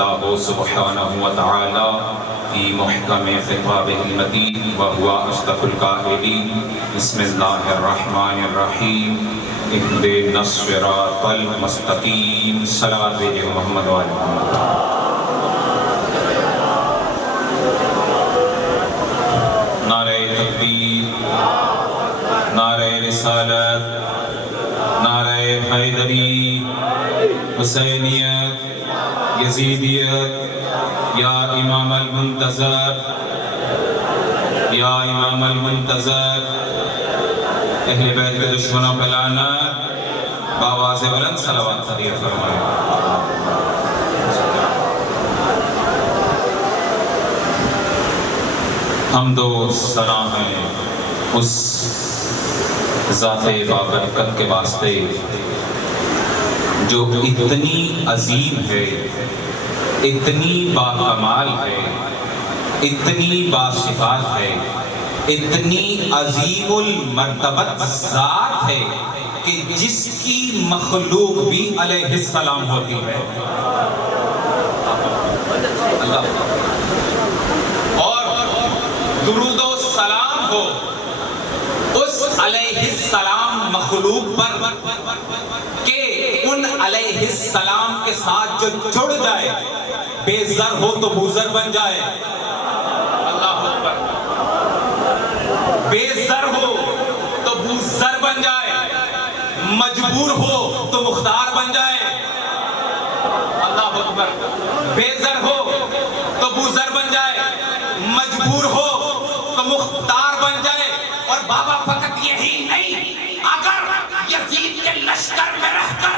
اللہ سبحانہ وتعالی فی محکم خطابہ المتین وہو اصدق القائلین بسم اللہ الرحمن الرحیم اہدنا الصراط المستقیم صلوات بھیجئے محمد وعلیہ نعرہ تکبیر، نعرہ رسالت، نعرہ حیدری، حسینیت، یزیدیت، یا امام المنتظر، یا امام المنتظر، اہل بیت کے دشمنوں پہ لعنت، بآواز بلند صلوات تحریر فرمائیں۔ حمد و ثنا ہے اس ذات بابرکت کے واسطے جو اتنی عظیم ہے، اتنی باکمال ہے، اتنی باصفات ہے، اتنی عظیم المرتبت ذات ہے کہ جس کی مخلوق بھی علیہ السلام ہوتی ہے۔ اور درود و سلام ہو اس علیہ السلام مخلوق پر کہ ان علیہ السلام کے ساتھ جو جڑ جائے، بے زر ہو تو بوزر بن جائے، اللہ اکبر، بے زر ہو تو بوزر بن جائے، مجبور ہو تو مختار بن جائے، اللہ اکبر، بے زر ہو تو بوزر بن جائے، مجبور ہو تو مختار بن جائے۔ اور بابا فقط یہی نہیں، اگر یزید کے لشکر میں رہ کر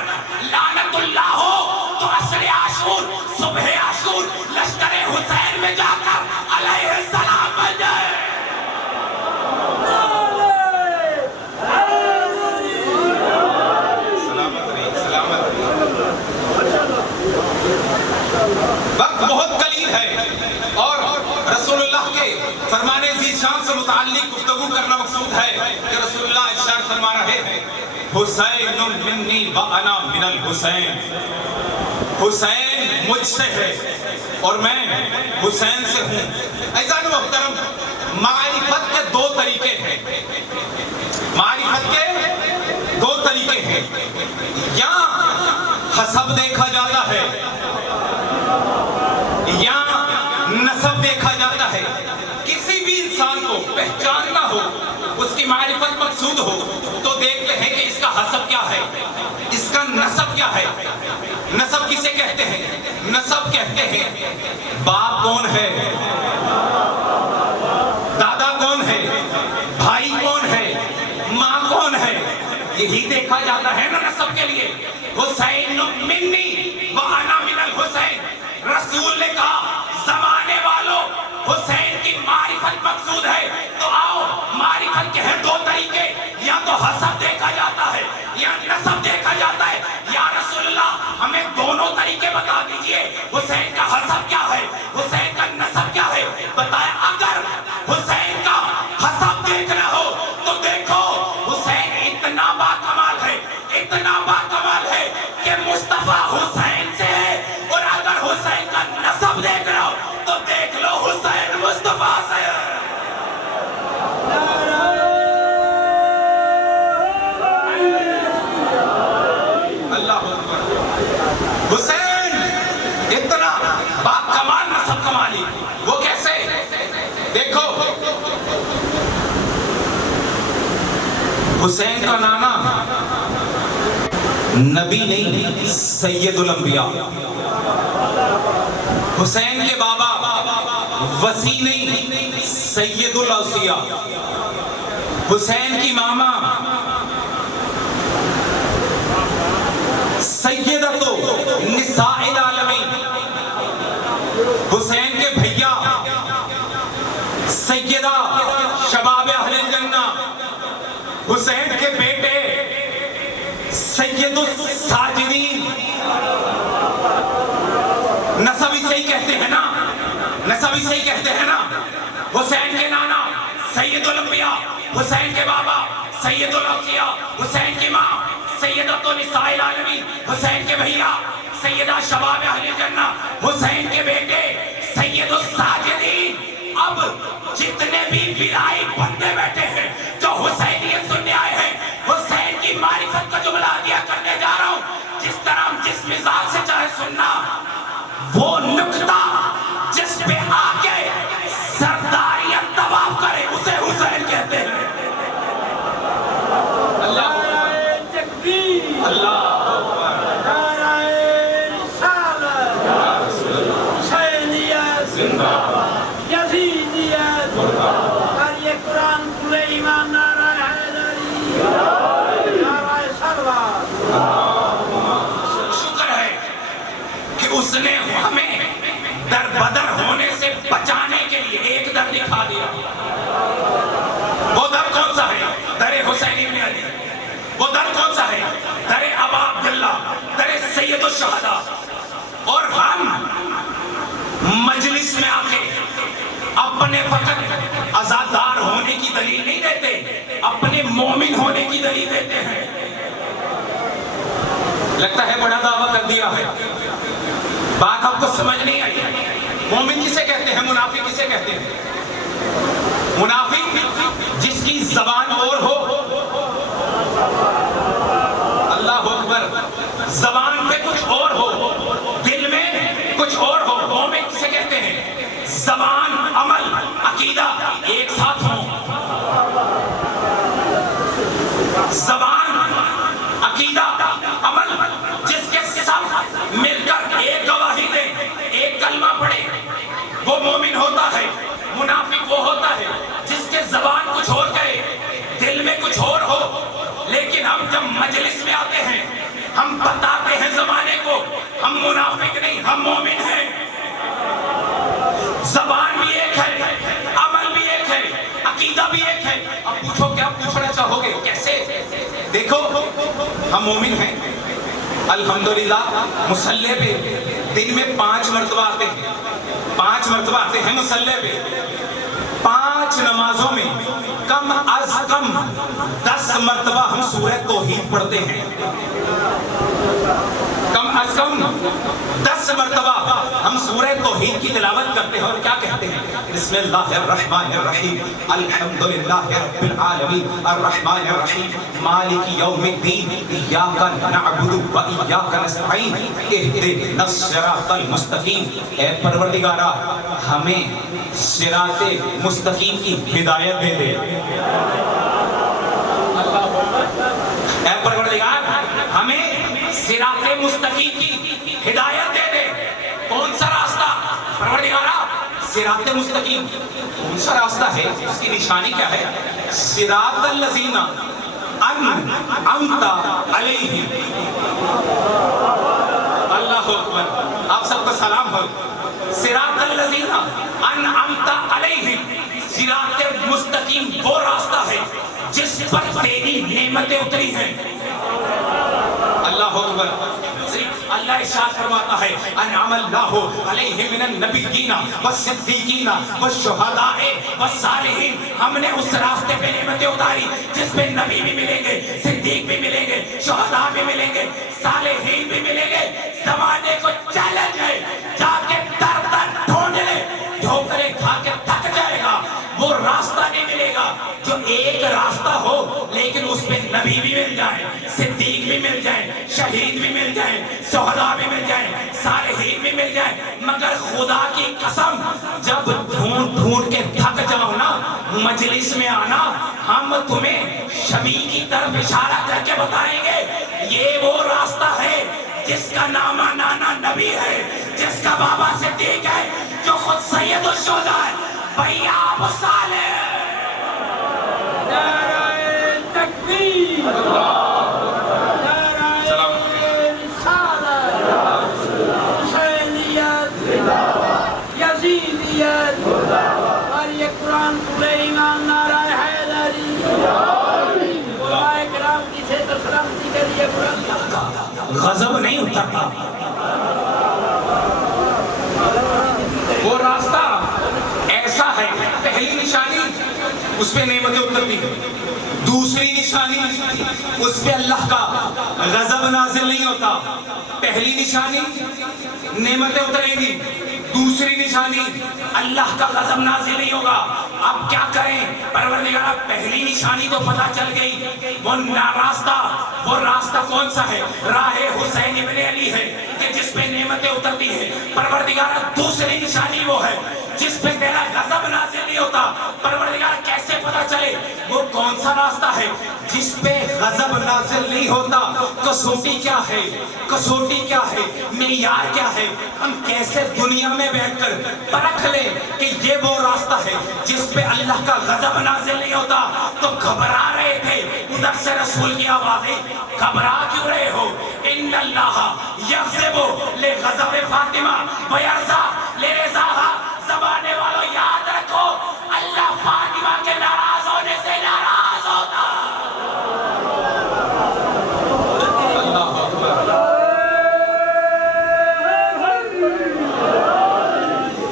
لعنت اللہ ہو تو عصر عاشور، صبح عاشور، لشکر حسین میں جا کر علیہ السلام بن جائے۔ وقت بہت قلیل ہے اور رسول اللہ کے فرمان ذی شان سے متعلق گفتگو کرنا مقصود ہے کہ رسول اللہ ارشاد فرما رہے ہیں، حسین منی وانا من الحسین، حسین مجھ سے ہے اور میں حسین سے ہوں۔ عزیزان محترم، معرفت کے دو طریقے ہیں، معرفت کے دو طریقے ہیں، یا حسب دیکھا جاتا ہے یا نسب دیکھا جاتا ہے۔ کسی بھی انسان کو پہچاننا ہو، اس کی معرفت مقصود ہو تو دیکھتے ہیں کہ اس کا حسب کیا ہے، اس کا نسب کیا ہے۔ نسب کسے کہتے ہیں؟ نسب کہتے ہیں باپ کون ہے، دادا کون ہے، بھائی کون ہے، ماں کون ہے، یہی دیکھا جاتا ہے نا نسب کے لیے۔ حسین منی وانا من الحسین، رسول نے کہا زمانے والوں حسین کی معرفت مقصود ہے، تو آؤ معرفت کے ہیں دو طریقے، یا تو حسب دیکھا جاتا ہے یا نسب دیکھا جاتا ہے۔ یا رسول اللہ ہمیں دونوں طریقے بتا دیجئے، حسین کا حسب کیا ہے، حسین کا نسب کیا ہے، بتائیں۔ اگر حسین کا حسب دیکھنا ہو تو دیکھو حسین اتنا باکمال ہے، اتنا باکمال ہے کہ مصطفیٰ حسین سے ہے۔ اور اگر حسین کا نسب دیکھنا ہو تو دیکھ لو حسین مصطفیٰ سے ہے۔ اللہ اکبر، حسین اتنا باکمال نسب کمالی، وہ کیسے؟ دیکھو حسین کا نانا نبی نہیں، سید الانبیاء۔ حسین کے بابا وسیع نہیں، سید الاوصیاء۔ حسین کی ماما سیدۃ نساء العالمین۔ حسین کے بھیا سیدہ شباب اہل الجنہ۔ حسین کے بیٹے سید الساجدین۔ نسب اسے ہی کہتے ہیں نا، نسب اسے ہی کہتے ہیں نا۔ حسین کے نانا سید الانبیاء، حسین کے بابا سید الاوصیاء، حسین کی ماں سیدۃ نساء العالمین حسین کے بھیا سیدہ شباب اہل جنہ حسین کے بیٹے سید الساجدین، اب جتنے بھی ولائی بندے بیٹھے ہیں جو حسینیت سننے آئے ہیں، حسین کی معرفت کا جملہ عطیہ کرنے جا رہا ہوں، جس طرح جس مزاج سے چاہے سننا، وہ نقطہ جس پہ آ کے سرداریت طواف کرے اسے حسین کہتے ہیں۔ اللہ تکبیر، اللہ اس نے ہمیں در بدر ہونے سے بچانے کے لیے ایک در دکھا دیا۔ وہ در کون سا ہے؟ در حسین ابن علی۔ وہ در کون سا ہے؟ در ابا عبداللہ، در سید الشہداء۔ اور ہم مجلس میں آ کے اپنے فقط آزادار ہونے کی دلیل نہیں دیتے، اپنے مومن ہونے کی دلیل دیتے ہیں۔ لگتا ہے بڑا دعویٰ کر دیا ہے، بات آپ کو سمجھ نہیں آئی۔ مومن کسے کہتے ہیں؟ منافق کسے کہتے ہیں؟ منافق جس کی زبان اور ہو، اللہ اکبر، زبان پہ کچھ اور ہو، دل میں کچھ اور ہو۔ مومن کسے کہتے ہیں؟ زبان، عمل، عقیدہ ایک ساتھ ہو۔ زبان، عقیدہ، عمل، جس کے سب مل کر ایک گواہی دے، ایک کلمہ پڑھے، وہ مومن ہوتا ہے۔ منافق وہ ہوتا ہے جس کے زبان کچھ اور کہے، دل میں کچھ اور ہو، لیکن ہم جب مجلس میں آتے ہیں ہم بتاتے ہیں زمانے کو ہم منافق نہیں، ہم مومن ہیں۔ زبان بھی ایک ہے، عمل بھی ایک ہے، عقیدہ بھی ایک ہے۔ اب پوچھو کیا پوچھنا چاہو گے؟ کیسے؟ دیکھو ہم مومن ہیں، الحمدللہ مصلی پہ دن میں 5 مرتبہ آتے ہیں، 5 مرتبہ آتے ہیں مصلی پہ۔ 5 نمازوں میں کم از کم 10 مرتبہ ہم سورہ توحید پڑھتے ہیں، کم از کم 10 مرتبہ ہم سورہ توحید کی تلاوت کرتے ہیں۔ اور کیا کہتے ہیں؟ بسم اللہ الرحمن الرحیم، الحمدللہ رب العالمین، الرحمن الرحیم، مالک یوم الدین، ایاک نعبد و ایاک نستعین، اہدنا الصراط المستقیم۔ اے پروردگارا ہمیں صراط مستقیم کی ہدایت دے دے۔ اے پروردگار ہمیں صراط مستقیم کی ہدایت دے دے۔ کون سا راستہ؟ پروردگارا صراط مستقیم کون سا راستہ ہے؟ اس کی نشانی کیا ہے؟ صراط الذین انعمت علیہم۔ اللہ اکبر، آپ سب کو سلام ہو۔ صراط الذین انعمت علیہم، صراط مستقیم وہ راستہ ہے جس پر تیری نعمتیں اتری ہیں۔ اللہ اکبر، اللہ ارشاد فرماتا ہے انعم اللہ علیہ من النبیین والصدیقین والشہداء والصالحین۔ ہم نے اس راستے پہ نعمتیں اتاری جس پہ نبی بھی ملیں گے، صدیق بھی ملیں گے، شہداء بھی ملیں گے، صالحین بھی ملیں گے۔ زمانے کو چیلنج ہے، جا کے در در ڈھونڈ لے، ٹھوکریں کھا کے تھک جائے گا۔ وہ راستہ نہیں ملے گا جو ایک راستہ ہو لیکن اس پہ نبی بھی مل جائے، صدیق بھی مل جائے، شہید بھی مل جائے، شہداء بھی مل جائے، صالحین بھی مل جائے۔ مگر خدا کی قسم جب ڈھونڈ ڈھونڈ کے تھک جاؤ نا، مجلس میں آنا، ہم تمہیں شبیہ کی طرف اشارہ کر کے بتائیں گے یہ وہ راستہ ہے جس کا نامہ نانا نبی ہے، جس کا بابا صدیق ہے، جو خود سید الشہداء ہے، بھیا ابو صالح۔ نعرہ تکبیر، نعرہ رسالت، حسینیت، یزیدیت، اور یہ قرآن پورے ایمان نعرہ حیدری۔ علماء کرام کی سے سلامتی کے لیے غضب نہیں اترتا۔ وہ راستہ ایسا ہے، پہلی نشانی اس پہ نعمتیں اترتی ہیں. دوسری نشانی اس پہ اللہ کا غضب نازل نہیں ہوتا. پہلی نشانی نعمتیں اتریں گی, دوسری نشانی اللہ کا غضب نازل نہیں ہوگا. اب کیا کریں پروردگار؟ پہلی نشانی تو پتہ چل گئی, وہ راستہ کون سا ہے؟ راہ حسین ابن علی ہے کہ جس پہ نعمتیں اترتی ہیں. پروردگار دوسری نشانی وہ ہے جس پہ تیرا غضب نازل نہیں ہوتا. پروردگار کیسے پتہ چلے وہ کون سا راستہ ہے جس پہ غضب نازل نہیں ہوتا؟ کسوٹی کیا ہے, کسوٹی کیا ہے, معیار کیا ہے؟ ہم کیسے دنیا میں بیٹھ کر پرکھ لیں کہ یہ وہ راستہ ہے جس پہ اللہ کا غضب نازل نہیں ہوتا؟ تو گھبرا رہے تھے, ادھر سے رسول کی آوازیں, گھبرا کیوں رہے ہو؟ ان اللہ یغضب لغضب فاطمہ ویرضا لرضاہا. زمانے والوں یاد رکھو, اللہ فاطمہ کے ناراض ہونے سے ناراض ہوتا. اللہ اکبر.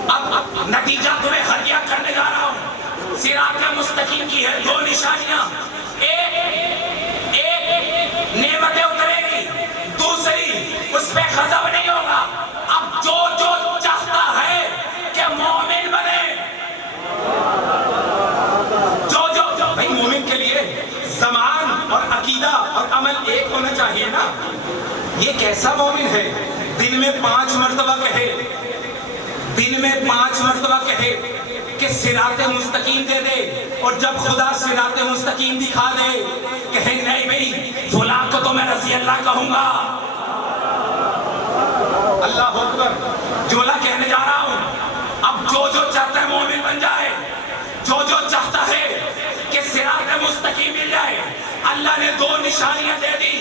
اب نتیجہ تمہیں ہدیہ کرنے جا رہا ہوں. صراط مستقیم کی ہے دو نشانیاں, ایک نعمتیں اترے گی, دوسری اس پہ غضب نہیں ہوگا. اب جو چاہتا ہے کہ مومن بنے, جو بھائی مومن کے لیے زمان اور عقیدہ اور عمل ایک ہونا چاہیے نا. یہ کیسا مومن ہے دن میں 5 مرتبہ کہے, دن میں 5 مرتبہ کہے کہ صراط مستقیم دے دے, اور جب خدا صراط مستقیم دکھا دے کہے نہیں بھائی فلاں کو تو میں رضی اللہ کہوں گا. اللہ اکبر. جملہ کہنے جا رہا ہوں, اب جو چاہتا ہے مومن بن جائے, جو چاہتا ہے کہ صراط مستقیم مل جائے. اللہ نے 2 نشانیاں دے دی,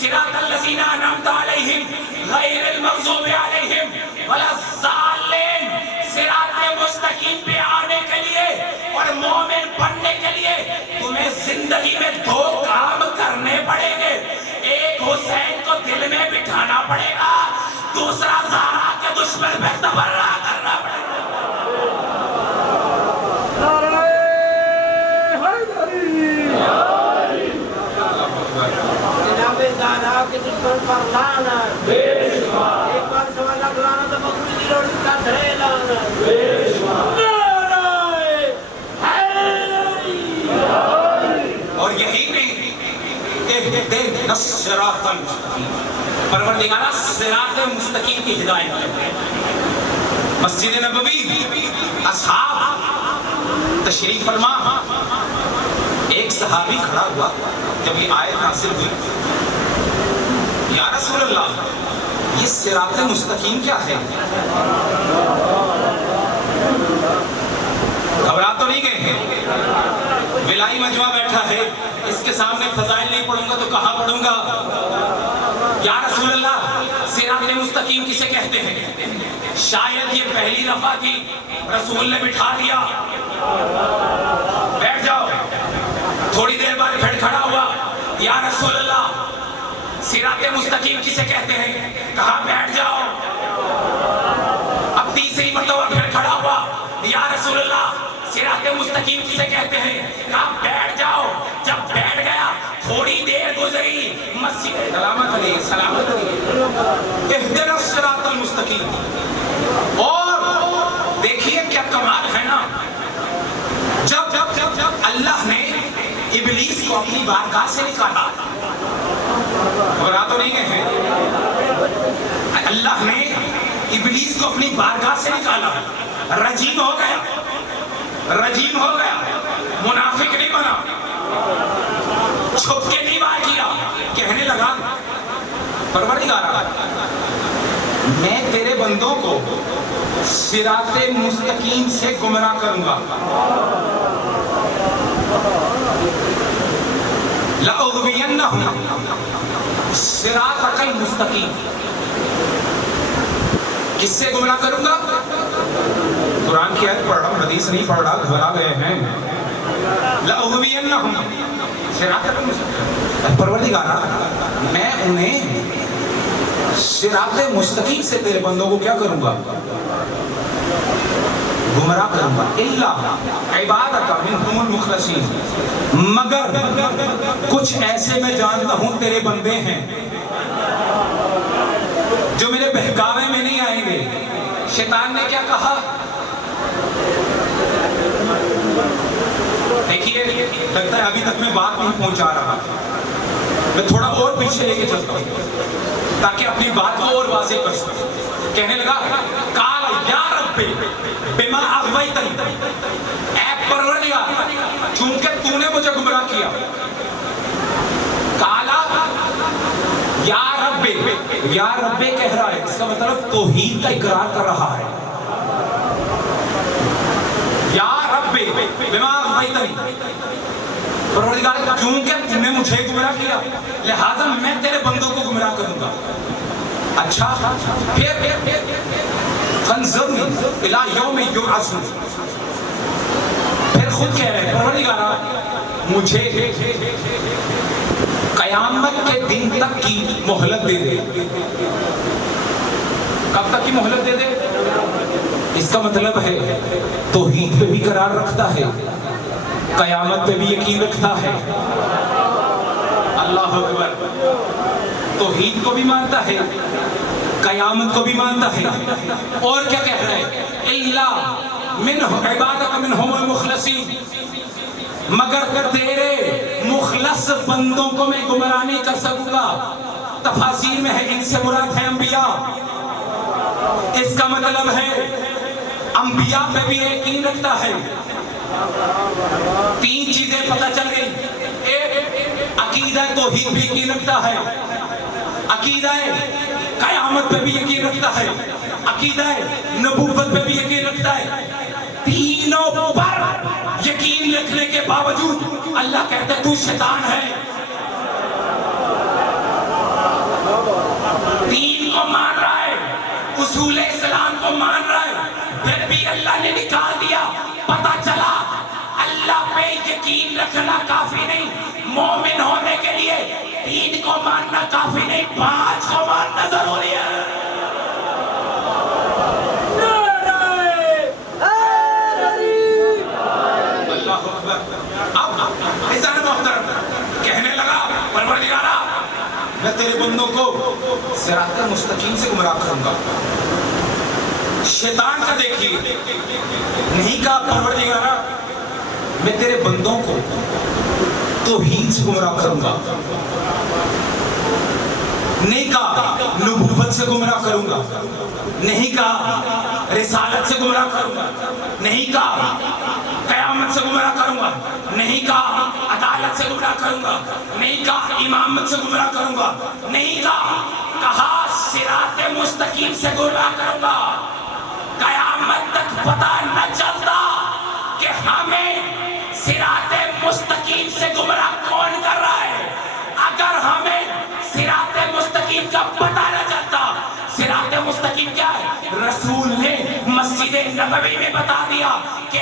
صراط الذین انعمت علیہم غیر المغضوب علیہم ولا الضالین. صراط مستقیم پہ آنے کے لیے اور مومن بننے کے لیے تمہیں زندگی میں 2 کام کرنے پڑیں گے. ایک حسین کو دل میں بٹھانا پڑے گا, دوسرا زہرا کے دشمن پہ تبرہ کرنا پڑے گا. جناب زہرا کے دشمن پر لعنت, ایک بار سوا لاکھ لعنت, مقبولی روڈ کا دھڑے لعنت. اور یہی نہیں اہدنا الصراط المستقیم, پروردگارہ صراط مستقیم کی ہدایت کرتے ہیں. مسجد نبوی اصحاب تشریف فرما, ایک صحابی کھڑا ہوا جب یہ آیت نازل ہوئی, یا رسول اللہ یہ صراط مستقیم کیا ہے؟ گھبرا تو نہیں گئے ہیں؟ ولائی مجمع بیٹھا ہے, اس کے سامنے فضائل نہیں پڑھوں گا تو کہاں پڑھوں گا؟ یا رسول اللہ صراط مستقیم کسے کہتے ہیں؟ شاید یہ پہلی دفعہ تھی, رسول نے بٹھا دیا, بیٹھ جاؤ. تھوڑی دیر بعد پھر کھڑا ہوا, یا رسول اللہ صراط مستقیم کسے کہتے ہیں؟ کہا بیٹھ جاؤ. اب تیسری مرتبہ پھر کھڑا ہوا, یا رسول اللہ صراط مستقیم کسے کہتے ہیں؟ کہا بیٹھ جاؤ. جب بیٹھ گیا تھوڑی دیر گزری, مسجد سلامت علیہ سلامت علیہ اہدنا الصراط المستقیم. اور دیکھیے کیا کمال ہے نا, جب اللہ نے ابلیس کو اپنی بارگاہ سے نکالا, گھبرا تو نہیں گئے ہیں؟ اللہ نے ابلیس کو اپنی بارگاہ سے نکالا, رجیم ہو گیا, رجیم ہو گیا, منافق نہیں بنا, چھپ کے نہیں وار کیا, کہنے لگا پروردگارا میں تیرے بندوں کو صراط مستقیم سے گمراہ کروں گا. لَأُغْوِيَنَّهُمْ صِرَاطَكَ الْمُسْتَقِيمَ. کس سے گمراہ کروں گا؟ قرآن کی آیت پڑھ رہا ہوں, حدیث نہیں پڑھ رہا, گھبرا گئے ہیں. لَأُغْوِيَنَّهُمْ صِرَاطَكَ الْمُسْتَقِيمَ. پروردگارا میں انہیں صراط مستقیم سے تیرے بندوں کو کیا کروں گا؟ گمراہ کروں گا، الا عبادک منہم المخلصین، مگر کچھ ایسے میں جانتا ہوں تیرے بندے ہیں جو میرے بہکاوے میں نہیں آئیں گے۔ شیطان نے کیا کہا؟ دیکھیے لگتا ہے ابھی تک میں بات نہیں پہنچا رہا، میں تھوڑا اور پیچھے لے کے چلتا ہوں تاکہ اپنی بات کو اور واضح کر سکوں۔ کہنے لگا قال یا رب بما اغویتنی، اے پروردگار چونکہ تو نے مجھے گمراہ کیا۔ قال یا رب، یا رب کہہ رہا ہے، اس کا مطلب توحید کا اقرار کر رہا ہے۔ یا رب بما اغویتنی، پروردگار چونکہ تم نے مجھے گمراہ کیا لہذا میں تیرے بندوں کو گمراہ کروں گا۔ اچھا پھر فانظرنی الی یوم یبعثون، پھر خود کہہ رہے ہیں پروردگار مجھے قیامت کے دن تک کی مہلت دے دے۔ کب تک کی مہلت دے دے؟ اس کا مطلب ہے توحید پہ بھی قرار رکھتا ہے، قیامت پہ بھی یقین رکھتا ہے۔ اللہ اکبر، توحید کو بھی مانتا ہے، قیامت کو بھی مانتا ہے، اور کیا کہہ رہا ہے؟ الا من عبادک منہم المخلصین، مگر تیرے مخلص بندوں کو میں گمراہ نہیں کر سکوں گا۔ تفاسیر میں ہے ان سے مراد ہے انبیاء، اس کا مطلب ہے انبیاء پہ بھی یقین رکھتا ہے۔ تین چیزیں پتہ چل گئی، ایک عقیدہ توحید بھی یقین رکھتا ہے، عقیدہ قیامت پہ بھی یقین رکھتا ہے، عقیدہ نبوت پہ بھی یقین رکھتا ہے۔ تینوں پر یقین رکھنے کے باوجود اللہ کہتا ہے تو شیطان ہے۔ دین کو مان رہا ہے، اصول اسلام کو مان رہا ہے، پھر بھی اللہ نے نکال دیا۔ پتہ چلا اللہ پہ یقین رکھنا کافی نہیں، مومن ہونے کے لیے دین کو ماننا کافی نہیں، پانچ کو ماننا ضروری ہے۔ اللہ اکبر۔ اب عزت محترم کہنے لگا پروردگارا میں تیرے بندوں کو صراط مستقیم سے گمراہ کروں گا۔ شیطان کا دیکھیے نہیں کہا پروردگارا میں تیرے بندوں کو توحید سے گمراہ کروں گا، نہیں کہا نبوت سے گمراہ کروں گا، نہیں کہا رسالت سے گمراہ کروں گا، نہیں کہا قیامت سے گمراہ کروں گا، نہیں کہا عدالت سے گمراہ کروں گا، نہیں کہا امامت سے گمراہ کروں گا، نہیں کہا صراط مستقیم سے گمراہ کروں گا۔ قیامت تک پتہ نہ چلتا کہ ہمیں صراط مستقیم سے گمراہ کون کر رہا ہے۔ اگر ہمیں صراط مستقیم کا پتہ نہ چلتا، صراط مستقیم کیا ہے؟ رسول نے مسجد نبوی میں بتا دیا کہ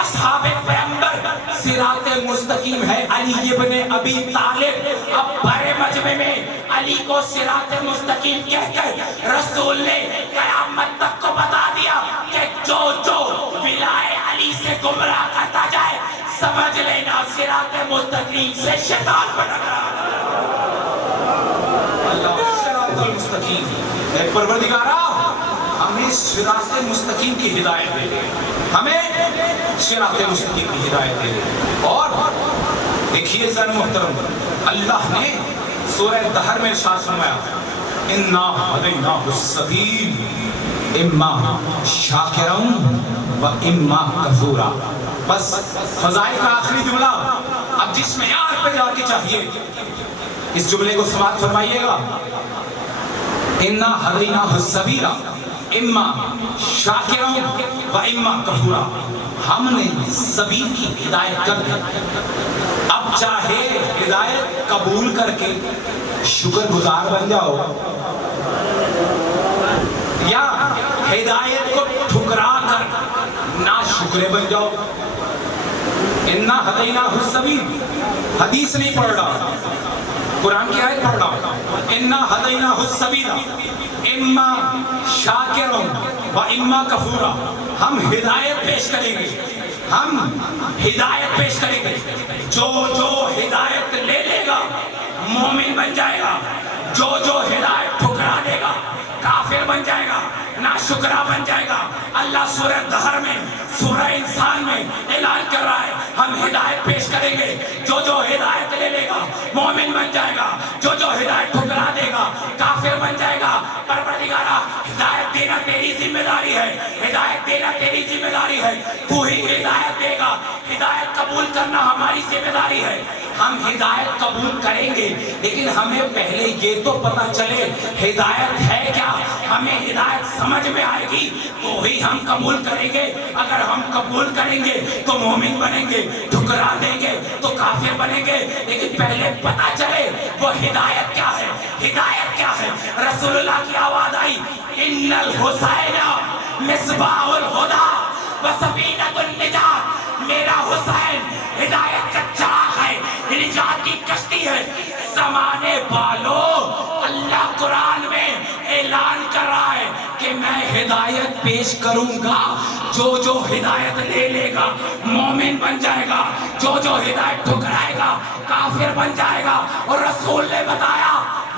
اصحاب پیغمبر صراط مستقیم ہے علی ابن ابی طالب۔ اب بڑے مجمع میں علی کو صراط مستقیم کہہ کر رسول نے قیامت تک کو بتا دیا کہ جو ولائے علی سے گمراہ کرتا جائے سمجھ لینا صراط مستقیم سے شیطان بھٹک رہا ہے۔ اللہ صراط المستقیم، اے پروردگارا ہمیں صراط مستقیم کی ہدایت دے دے، ہمیں صراط مستقیم کی ہدایت دے دے۔ اور دیکھیے زن محترم اللہ نے سورہ دہر میں ارشاد فرمایا انا ہدیناہ السبیل اما شاکرا و اما کفورا۔ بس فضائل کا آخری جملہ اب جس معیار پہ جا کے چاہیے اس جملے کو سماعت فرمائیے گا، انا ہدیناہ السبیل اما شاکرا و اما کفورا۔ ہم نے سبیل کی ہدایت کر دی، اب چاہے ہدایت قبول کر کے شکر گزار بن جاؤ یا ہدایت کو ٹھکرا کر ناشکرے بن جاؤ۔ انا ہدیناہ السبیل، حدیث نہیں پڑھ رہا، قرآن کی آیت پڑھ رہا۔ انا ہدیناہ السبیل اما شاکرا و اما کفورا۔ ہم ہدایت پیش کریں گے، ہم ہدایت پیش کریں گے. جو جو ہدایت لے لے گا مومن بن جائے گا، جو جو ہدایت ٹھکرا دے گا کافر بن جائے گا، ناشکرا بن جائے گا. اللہ سورہ دہر میں، سورہ انسان میں اعلان کر رہا ہے ہم ہدایت پیش کریں گے. جو جو ہدایت لے لے گا مومن بن جائے گا، جو جو ہدایت ٹھکرا دے گا کافر بن جائے گا. پروردگارا ہدایت دینا تیری ذمہ داری ہے، ہدایت دینا تیری ذمہ داری ہے. تو ہی ہدایت دے گا، ہدایت قبول کرنا ہماری ذمہ داری ہے. ہم ہدایت قبول کریں گے لیکن ہمیں پہلے یہ تو پتا چلے ہدایت ہے کیا. ہمیں ہدایت سمجھ میں آئے گی تو ہی ہم قبول کریں گے. اگر ہم قبول کریں گے تو مومن بنیں گے، ٹھکرا دیں گے تو کافر بنیں گے. لیکن پہلے پتا چلے وہ ہدایت کیا ہے، ہدایت کیا ہے. رسول اللہ کی آواز آئی ان الحسین مصباح الہدی و سفینۃ النجات. میرا حسین ہدایت کا چراغ ہے، نجات کی کشتی ہے. زمانے والوں اللہ قرآن میں اعلان کر رہا ہے کہ میں ہدایت پیش کروں گا. جو جو ہدایت لے لے گا مومن بن جائے گا، جو جو ہدایت ٹھکرائے گا کافر بن جائے گا. اور رسول نے بتایا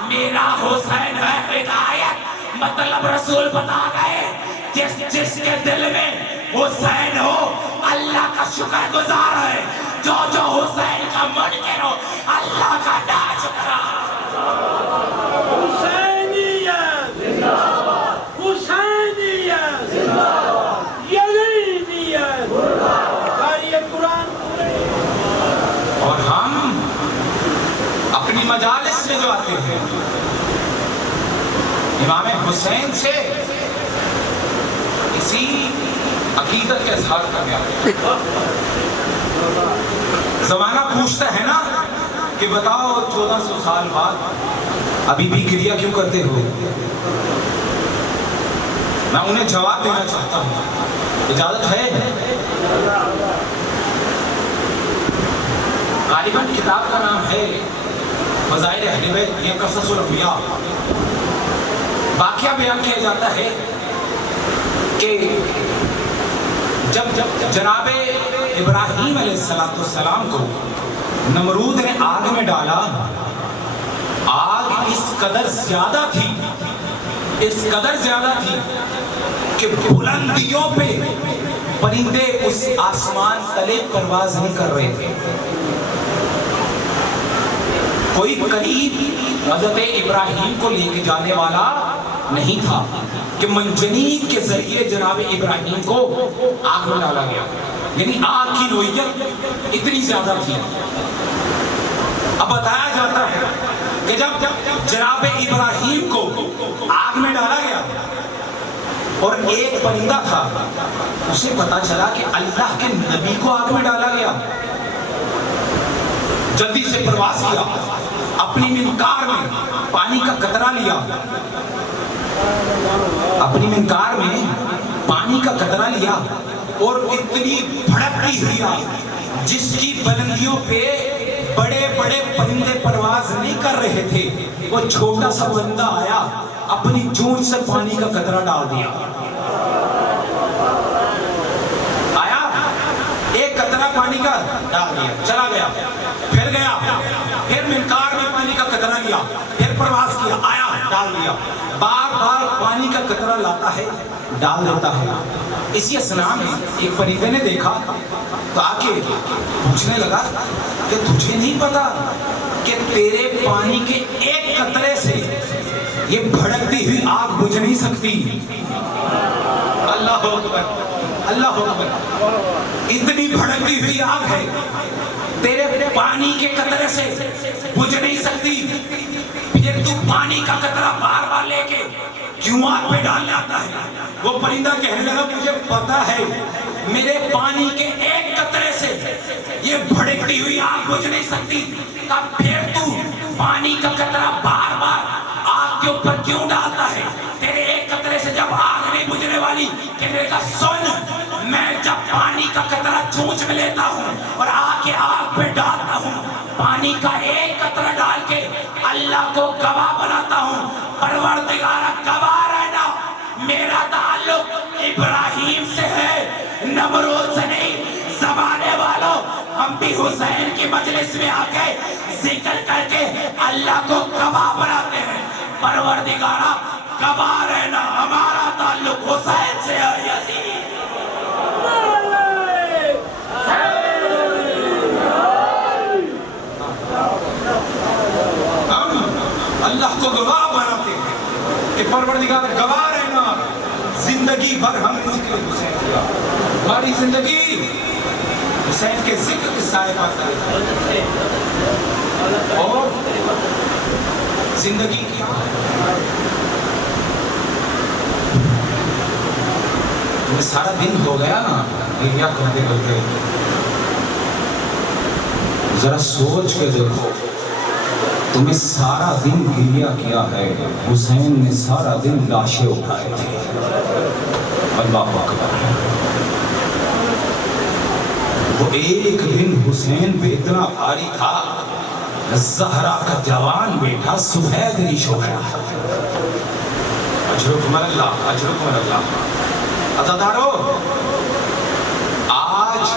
میرا حسین ہے ہدایت. مطلب رسول بتا گئے جس جس کے دل میں حسین ہو اللہ کا شکر گزار ہے. جو جو حسین کا منکر ہو اللہ کا ناشکرا. حسینیت زندہ باد، حسینیت زندہ باد، یزیدیت مردہ باد. یہ قرآن. اور ہم اپنی مجالس میں جو آتے ہیں امام حسین سے اسی عقیدت کے اظہار کرنے آتے ہیں. زمانہ پوچھتا ہے نا کہ بتاؤ 1400 سال بعد ابھی بھی کریا کیوں کرتے ہو. میں انہیں جواب دینا چاہتا ہوں، اجازت ہے؟ غالباً کتاب کا نام ہے فضائل اہل بیت یا قصص الانبیاء. واقعہ بیان کیا جاتا ہے کہ جب جناب ابراہیم علیہ السلام کو نمرود نے آگ میں ڈالا، آگ اس قدر زیادہ تھی، اس قدر زیادہ تھی کہ بلندیوں پہ پرندے اس آسمان تلے پرواز نہیں کر رہے تھے. کوئی قریب حضرت ابراہیم کو لے کے جانے والا نہیں تھا کہ منجنیق کے ذریعے جناب ابراہیم کو آگ میں ڈالا گیا. یعنی آگ کی نوعیت اتنی زیادہ تھی. اب بتایا جاتا ہے کہ جب جناب ابراہیم کو آگ میں ڈالا گیا اور ایک پرندہ تھا، اسے پتا چلا کہ اللہ کے نبی کو آگ میں ڈالا گیا. جلدی سے پرواز کیا، اپنی منقار میں پانی کا قطرہ لیا، اپنی منقار میں پانی کا قطرہ لیا اور اتنی بھڑکتی ہوئی آگ جس کی بلندیوں پہ بڑے بڑے پرندے پرواز نہیں کر رہے تھے، وہ چھوٹا سا بندہ آیا اپنی جون سے پانی کا قطرہ ڈال دیا. آیا ایک قطرہ پانی کا ڈال دیا، چلا گیا، پھر گیا، پھر منقار میں پانی کا قطرہ لیا، پھر پرواز کیا، آیا ڈال دیا. بار بار پانی کا قطرہ لاتا ہے ڈال دیتا ہے. اسی اسنا میں ایک پرندے نے دیکھا تو آ کے پوچھنے لگا کہ تجھے نہیں پتا کہ تیرے پانی کے ایک قطرے سے یہ بھڑکتی ہوئی آگ بجھ نہیں سکتی. اللہ اکبر، اللہ اکبر. اتنی بھڑکتی ہوئی آگ ہے، تیرے پانی کے قطرے سے بجھ نہیں سکتی، پھر تو پانی کا قطرہ بار بار لے کے کیوں آگ پہ ڈالنے آتا ہے؟ وہ پرندہ کہنے لگا مجھے پتا ہے میرے پانی کے ایک قطرے سے یہ بھڑکتی ہوئی آگ بجھ نہیں سکتی، تب پھر تو پانی کا قطرہ بار بار آگ کے اوپر کیوں ڈالتا ہے؟ تیرے ایک قطرے سے جب آگ نہیں بجھنے والی، کہنے لگا سن، میں جب پانی کا قطرہ چونچ میں لیتا ہوں اور آگ کے آگ پہ ڈالتا ہوں، پانی کا ایک قطرہ ڈال کے اللہ کو گواہ بناتا ہوں. پروردگارہ گواہ رہنا، میرا تعلق ابراہیم سے ہے نمرود سے نہیں، زمانے والوں ہم بھی حسین کی مجلس میں آ کے ذکر کر کے اللہ کو گواہ بناتے ہیں۔ پروردگارہ گواہ رہنا، ہمارا تعلق حسین سے ہے یزید۔ ہم اللہ کو گواہ بناتے ہیں کہ پروردگار گواہ رہنا، زندگی بھر ہم نے ذکر حسین کیا، ہماری زندگی حسین کے ذکر کے سائے پاتا ہے اور زندگی کی تمہیں سارا دن ہو گیا نا یہ کرتے کرتے، ذرا سوچ کے دیکھو، تمہیں سارا دن گریہ کیا ہے، حسین نے سارا دن لاشیں اٹھائے تھے۔ اللہ اکبر۔ وہ ایک دن حسین پہ اتنا بھاری تھا، زہرا کا جوان بیٹا سفید ریش ہو گیا۔ اجرکم اللہ، اجرکم اللہ۔ عزادارو، آج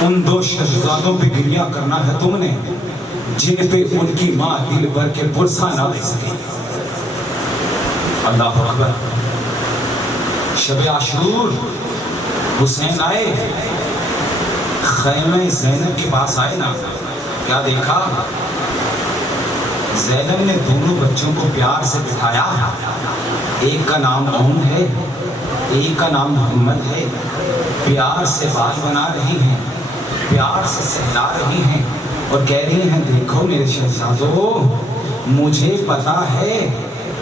ان دو شہزادوں پہ گریہ کرنا ہے تم نے جن پہ ان کی ماں دل بھر کے پرسہ نہ دے سکی۔ اللہ اکبر۔ شب عاشور حسین آئے، خیمہ زینب کے پاس آئے نا، کیا دیکھا؟ زینب نے دونوں بچوں کو پیار سے بٹھایا، ایک کا نام اون ہے، ایک کا نام محمد ہے، پیار سے بات بنا رہی ہیں، پیار سے سہلا رہی ہیں اور کہہ رہی ہیں دیکھو میرے شہزادو، مجھے پتا ہے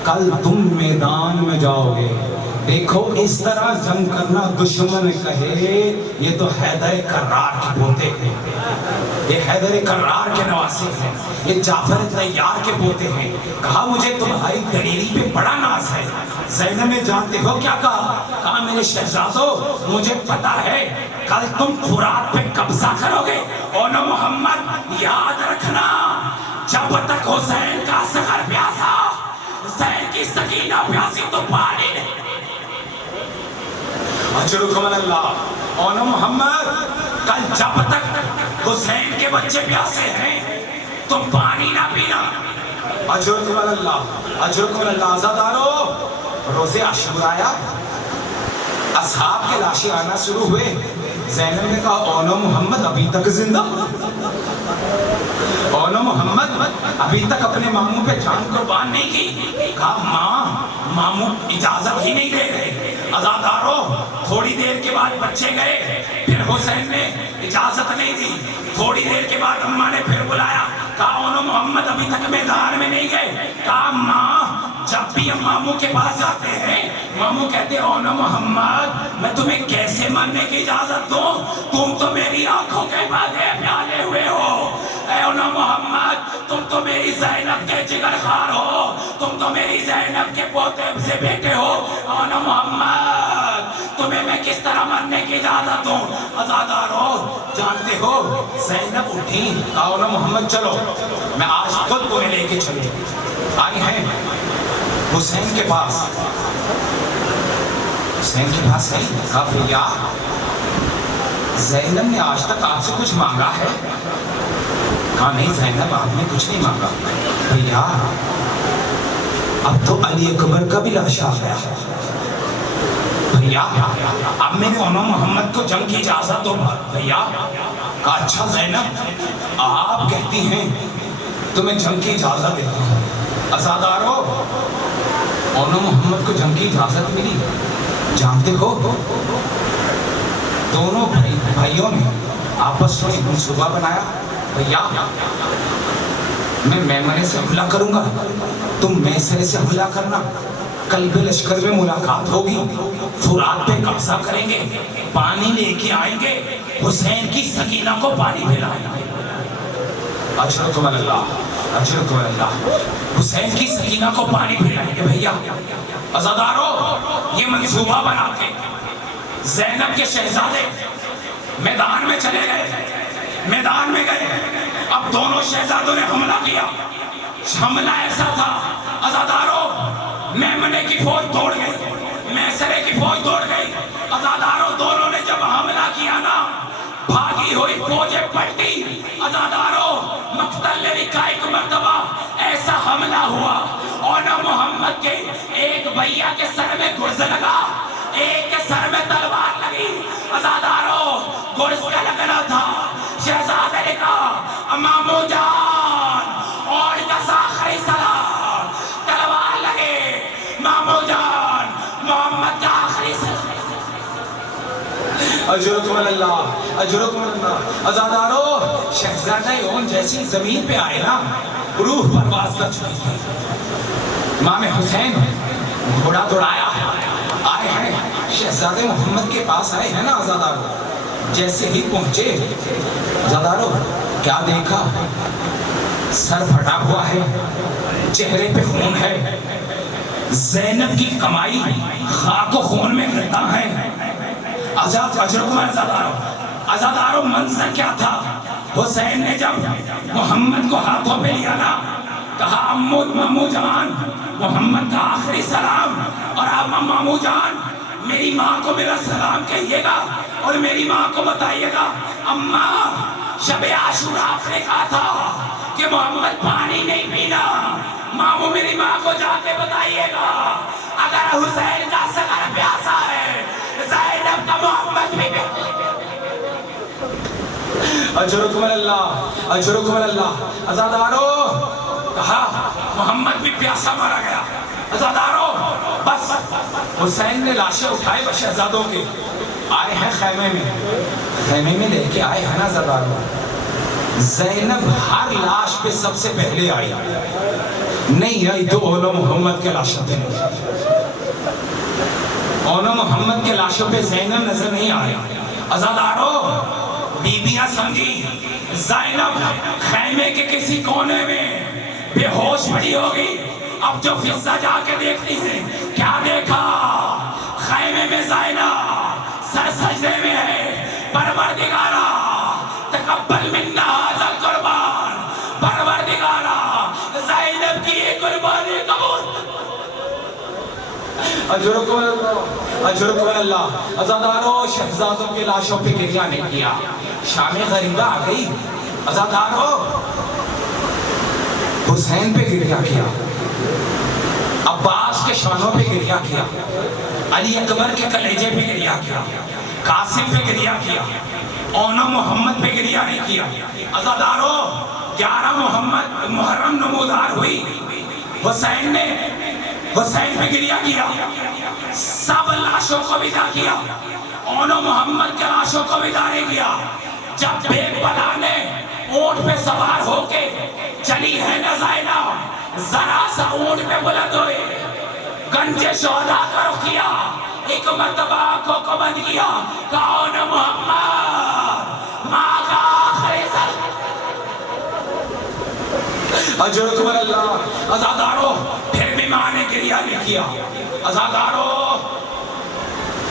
کل تم میدان میں جاؤ گے، دیکھو اس طرح جنگ کرنا دشمن کہے یہ تو حیدر کرار کے پوتے ہیں، یہ حیدر کرار کے نواسے ہیں، یہ جعفر طیار کے پوتے ہیں، کہا مجھے تمہاری دلیری پہ بڑا ناز ہے۔ زینب نے جانتے ہو کیا کہا میرے شہزادو مجھے پتا ہے کل تم فرات پہ قبضہ کرو گے، اور نہ محمد یاد رکھنا جب تک حسین کا صغر پیاسا، حسین کی سکینہ پیاسی تو پانی نہیں۔ اجرکم اللہ، اور نہ محمد کل جب تک حسین کے بچے پیاسے ہیں تم پانی نہ پینا۔ اجرکم اللہ، اجرکم اللہ۔ عزادارو، روزے عاشور آیا، اصحاب کے لاشیں آنا شروع ہوئے، زینب نے کہا اونو محمد ابھی تک زندہ، اونو محمد ابھی تک اپنے ماموں پہ جان قربان نہیں کی۔ کہا ماں، ماموں اجازت ہی نہیں دے رہے۔ عزادارو، تھوڑی دیر کے بعد بچے گئے، پھر حسین نے اجازت نہیں دی، تھوڑی دیر کے بعد اماں نے پھر بلایا، کہا اونو محمد ابھی تک میدان میں نہیں گئے۔ کہا ماں، جب بھی ہم ماموں کے پاس جاتے ہیں ماموں کہتے ہیں اونو محمد میں تمہیں کیسے مرنے کی اجازت دوں، تم تو میری آنکھوں کے بادے پیالے ہوئے ہو، اے اونو محمد تم تو میری زینب کے جگر خار ہو، تم تو میری زینب کے پوتے سے بیٹے ہو، اونو محمد تمہیں میں کس طرح مرنے کی اجازت دوں۔ عزادارو، جانتے ہو زینب اٹھی، کہا اونو محمد چلو میں آج خود تمہیں لے کے چلوں۔ آئی ہیں حسین کے پاس، حسین کے پاس ہے، کہا بھیا زینب نے آج تک آپ سے کچھ مانگا ہے؟ کہا نہیں زینب آپ نے کچھ نہیں مانگا۔ بھیا اب تو علی اکبر کا بھی لاش آ گیا، بھیا اب میں نے اونو محمد کو جنگ کی اجازت دو۔ بھیا کہا اچھا زینب آپ کہتی ہیں تو میں جنگ کی اجازت دیتا ہوں۔ عزادارو، اونو محمد کو جنگ کی اجازت ملی۔ جانتے ہو دونوں بھائیوں نے آپس میں منصوبہ بنایا، بھیا میں میمنے سے حملہ کروں گا، تم میسرے سے حملہ کرنا، قلب لشکر میں ملاقات ہوگی، فرات پہ قبضہ کریں گے، پانی لے کے آئیں گے، حسین کی سکینہ کو پانی پلائیں گے۔ اجرکم اللہ، اجرکم اللہ۔ حسین کی سکینہ کو پانی پلائیں گے۔ بھیا عزادارو، یہ منصوبہ بنا کے زینب کے شہزادے میدان میں چلے گئے، میدان میں گئے، اب دونوں شہزادوں نے حملہ کیا۔ حملہ ایسا تھا عزادارو، میمنے کی فوج دوڑ گئی، میسرے کی فوج دوڑ گئی، عزادارو محمد کے ایک بھیا کے سر میں گرز لگا، ایک کے سر میں تلوار لگی۔ عزادارو گرز کا لگنا تھا، شہزادے نے کہا مامو جان اور کا آخری سلام، تلوار لگے مامو جان محمد کا آخری سلام۔ اجرکم اللہ، اجرکم اللہ۔ عزادارو شہزادہ اون جیسی زمین پہ آئے نا روح پرواز کر چکی تھی۔ امام حسین گھوڑا دوڑایا، آئے ہیں شہزادے محمد کے پاس آئے ہیں نا عزادارو، جیسے ہی پہنچے عزادارو کیا دیکھا؟ سر پھٹا ہوا ہے، چہرے پہ خون ہے، زینب کی کمائی خاک و خون میں گرتا ہے۔ عزادارو منظر کیا تھا؟ حسین نے جب محمد کو ہاتھوں پہ لیا نا، کہا امو جان محمد کا آخری سلام، اور اب مامو جان میری ماں کو میرا سلام کہیے گا اور میری ماں کو بتائیے گا اماں شب عاشورہ آپ نے کہا تھا کہ محمد پانی نہیں پینا، مامو میری ماں کو جا کے بتائیے گا اگر حسین کا سگر پیاسا ہے زینب کا محمد بھی اجرکم اللہ، اجرکم اللہ۔ عزادارو کہا محمد بھی پیاسا مارا گیا۔ عزادارو بس حسین نے لاشیں اٹھائے شہزادوں کے، آئے ہیں خیمے میں، خیمے میں لے کے آئے ہیں نا عزادارو۔ زینب ہر لاش پہ سب سے پہلے آئی، نہیں آئی تو اولو محمد کے لاشوں پہ نہیں، اولو محمد کے لاشوں پہ زینب نظر نہیں آئی۔ عزادارو بیبیاں سمجھی زینب خیمے کے کسی کونے میں بے ہوش پڑی ہوگی۔ اب جو فضہ جا کے دیکھتی ہیں، کیا دیکھا؟ خیمے میں زینب سر سجدے میں ہے، پروردگارا تقبل منا ھذا القربان، پروردگارا زینب کی یہ قربانی قبول۔ اجرکم اللہ، اجرکم اللہ۔ عزادارو شہزادوں کے لاشوں پہ گریہ نہیں کیا، شام غریبہ آ گئی، عزادارو حسین پہ گریہ کیا، عباس کے شانوں پہ گریہ کیا، علی اکبر کے کلیجے پہ گریہ کیا، قاسم پہ گریہ کیا، اونو محمد پہ گریہ نہیں کیا۔ عزادارو 11 محرم نمودار ہوئی، حسین نے حسین پہ گریہ کیا، سب لاشوں کو ودا کیا، اونو محمد کے لاشوں کو ودا نہیں کیا۔ جب بیگ بلا نے اونٹ پہ سوار ہو کے چلی ہے نہ زینب، ذرا سا اونٹ پہ بلند ہوئے، گنج شہداء کا رخ کیا، ایک مرتبہ آنکھوں کو بند کیا، کون محمد ماں کا آخری سلام۔ اجرکم اللہ۔ عزادارو پھر بھی ماں نے گریہ نہیں کیا۔ عزادارو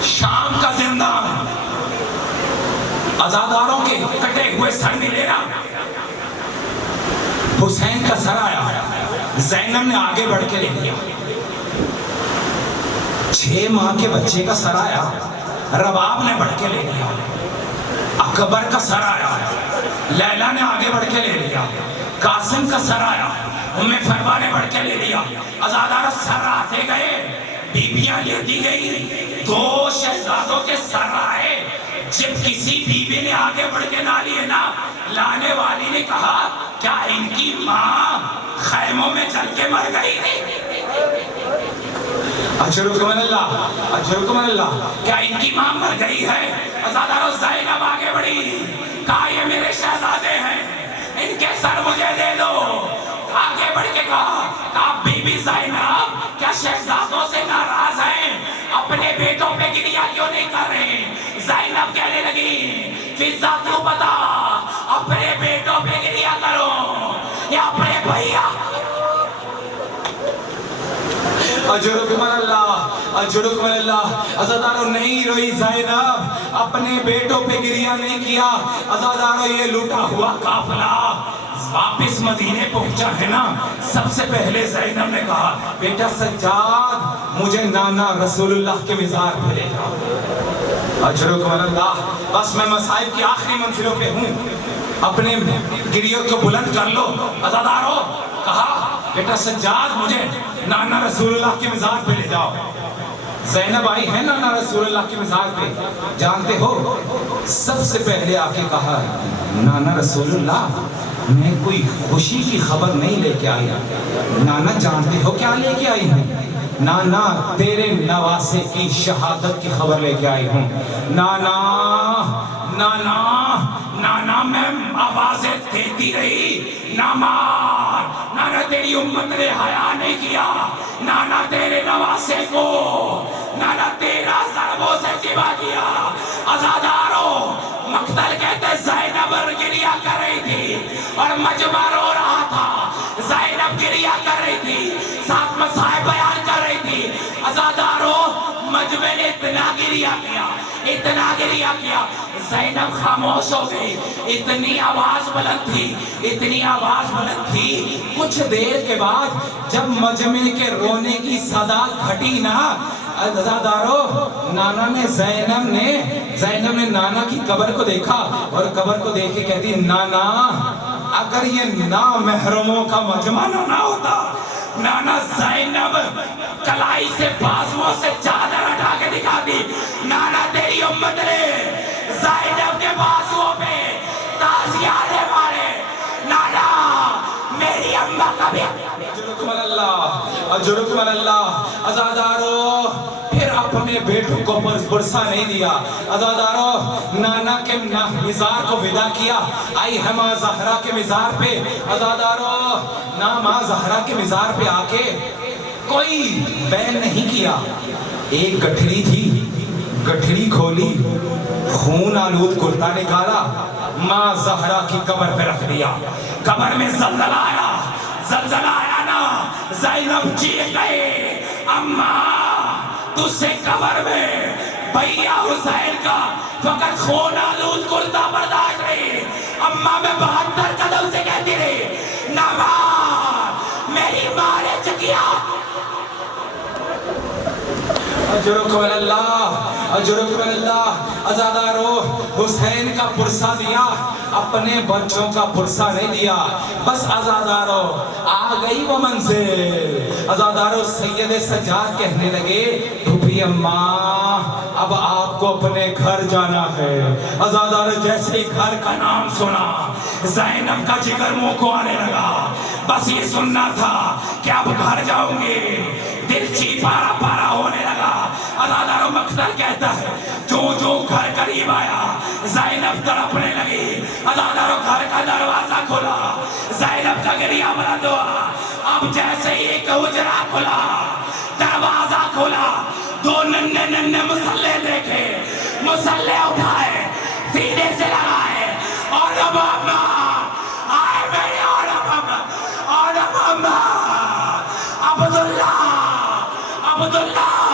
شام کا زندان، عزاداروں کے کٹے ہوئے سر ملے نا، حسین کا سر آیا، زینب نے آگے بڑھ کے لے لیا۔ 6 ماہ کے بچے کا سر آیا، رباب نے بڑھ کے لے لیا۔ اکبر کا سر آیا، لیلا نے آگے بڑھ کے لے لیا۔ قاسم کا سر آیا، ام فروا نے بڑھ کے لے لیا۔ عزادارہ سر آتے گئے، بیبیاں لیتی گئی، 2 شہزادوں کے سر آئے۔ جب کسی بیوی نے آگے بڑھ کے نہ لیے نا، لانے والی نے کہا کیا ان کی ماں خیموں میں جل کے مر گئی تھی؟ اجرکم اللہ، اجرکم اللہ۔ کیا ان کی ماں مر گئی ہے؟ عزادارو زینب آگے بڑھی، کہا یہ میرے شہزادے ہیں، ان کے سر مجھے دے دو۔ آگے بڑھ کے کہا بی بی زینب کیا شہزادوں سے ناراض ہیں؟ اپنے بیٹوں پہ گریہ کیوں نہیں کر رہے؟ زینب کہنے لگی فضہ تو بتا، اپنے بیٹوں پہ گریہ کرو یا اپنے بھیا؟ اجرکم اللہ، اجرکم اللہ۔ عزادارو نہیں روئی زینب، اپنے بیٹوں پہ گریہ نہیں کیا۔ عزادارو یہ لوٹا ہوا قافلہ واپس مدینے پہنچا ہے نا، سب سے پہلے زینب نے کہا بیٹا سجاد مجھے نانا رسول اللہ کے مزار پہ لے جاؤ۔ اجرکم اللہ۔ بس میں مصائب کی آخری منزلوں پہ ہوں، اپنے گریوں کو بلند کر لو۔ عزادارو کہا بیٹا سجاد مجھے نانا رسول اللہ کے مزار پہ لے جاؤ. زینب آئی ہے نانا رسول اللہ کے مزار پہ. جانتے ہو سب سے پہلے آ کے کہا نانا رسول اللہ میں کوئی خوشی کی خبر نہیں لے کے آئی. نانا جانتے ہو کیا لے کے آئی ہوں؟ نانا تیرے نواسے کی شہادت کی خبر لے کے آئی ہوں. نانا نانا نانا میں آوازیں دیتی رہی نہ مار. نانا تیری امت نے حیا نہیں کیا. نانا تیرے نواسے کو نانا تیرا ضربوں سے جبا کیا. عزاداروں مقتل کہتے زینب گریا کر رہی تھی اور مجمع رو رہا تھا. زینب گریا کر رہی تھی ساتھ مسائل بیان کر رہی تھی. عزاداروں مجمع نے اتنا گریا کیا زینب خاموش ہو گئی. اتنی آواز بلند تھی. کچھ دیر کے بعد جب مجمع کے رونے کی صدا گھٹی نا عزاداروں نانا نے زینب نے نانا کی قبر کو دیکھا اور قبر کو دیکھ کے کہتی نانا اگر یہ نامحرموں کا مجمع نہ ہوتا. نانا زینب کلائی سے بازوؤں سے چادر ہٹا کے دکھا دی. نانا تیری امت نے زینب کے بازوؤں پہ تازیانے مارے. نانا میری اماں کا بھی اجرکم اللہ. عزادارو پھر اپنے بیٹوں کو برسا نہیں دیا. عزادارو نانا کے مزار کو ودا کیا. آئی ہے ماں زہرا کے مزار پہ. عزادارو ماں زہرا کے مزار پہ آ کے کوئی بین نہیں کیا. ایک گٹھڑی تھی, گٹھڑی کھولی, خون آلود کرتا نکالا, ماں زہرا کی قبر پہ رکھ دیا. قبر میں زلزلہ آیا نا. زینب چیخ گئی اماں تجھ سے قبر میں بھیا حسین کا فقط خون آلود کرتا برداشت رہی. اماں میں 72 قدم سے کہتی رہی نہ مار میری ماں نے چکیا. اجرکم اللہ. عزادارو حسین کا پرسہ دیا, اپنے بچوں کا پرسہ نہیں دیا. بس عزادارو آ گئی وہ منزل. عزادارو سید سجاد کہنے لگے دھوپی اماں اب آپ کو اپنے گھر جانا ہے. عزادارو جیسے ہی گھر کا نام سنا زینب کا جگر منہ کو آنے لگا. بس یہ سننا تھا کہ اب گھر جاؤں گے. دل چی پارا پارا ہونے لگا. عزادارو مقتل کہتا ہے جو گھر قریب آیا زینب تڑپنے لگی. عزادارو گھر کا دروازہ کھلا, زینب کا گریہ بلند ہوا. اب جیسے ہی ایک حجرہ کھلا, دروازہ کھلا, 2 ننھے مسلح دیکھے. مسلح اٹھائے, سینے سے لگائے اور اماں آئے میرے اور اماں عبداللہ